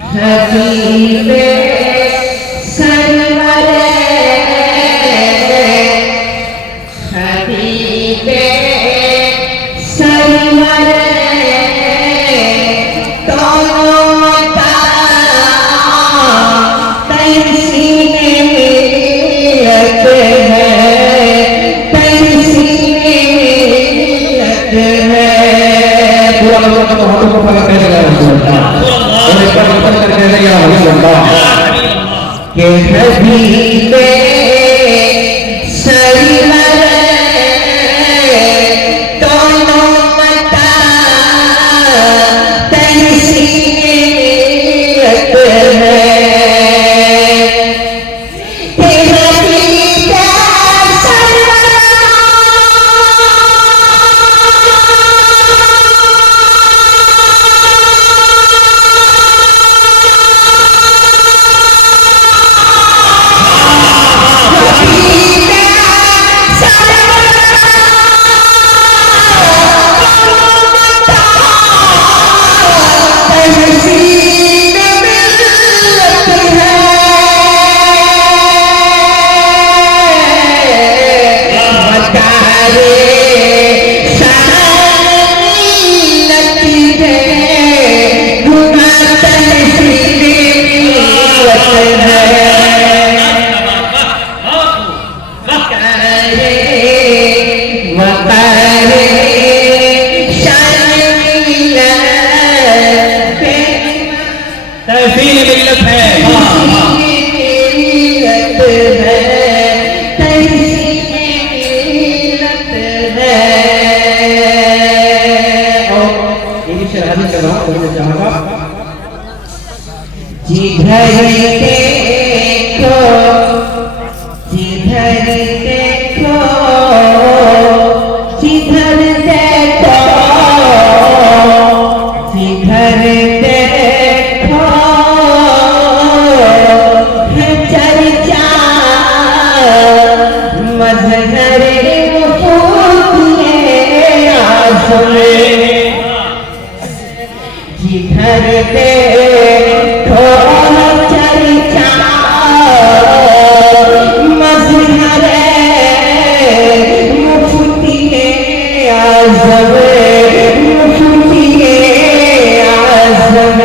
हबीबे सरवरे हबीबे सरवरे दोनों तैसीने मिलत है तैसीने मिलत है। पूरा लोगों को हाथों को पकड़ के लगा के हबीबे सरवरे दोनों मता तैसीने मिलत है। के हबीबे जिधर देखो जिधर देखो जिधर देखो जिधर देखो है चर्चा मजहर जिधर देखो चर्चा मजहर मुफ्ती आज़म मुफ्ती आज़म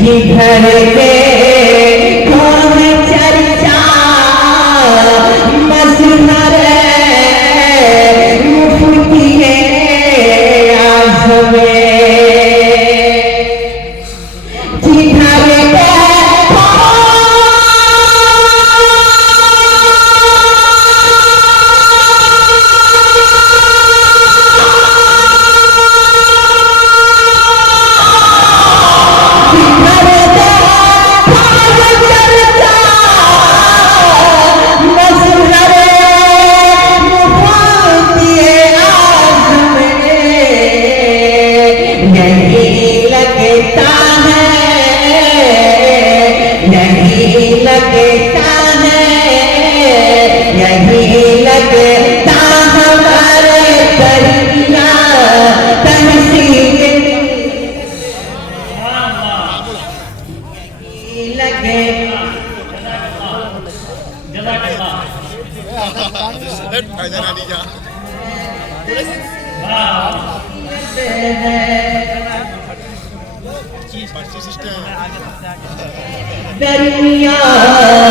जिधर देखो चर्चा मजहर मुफ्ती दरमियान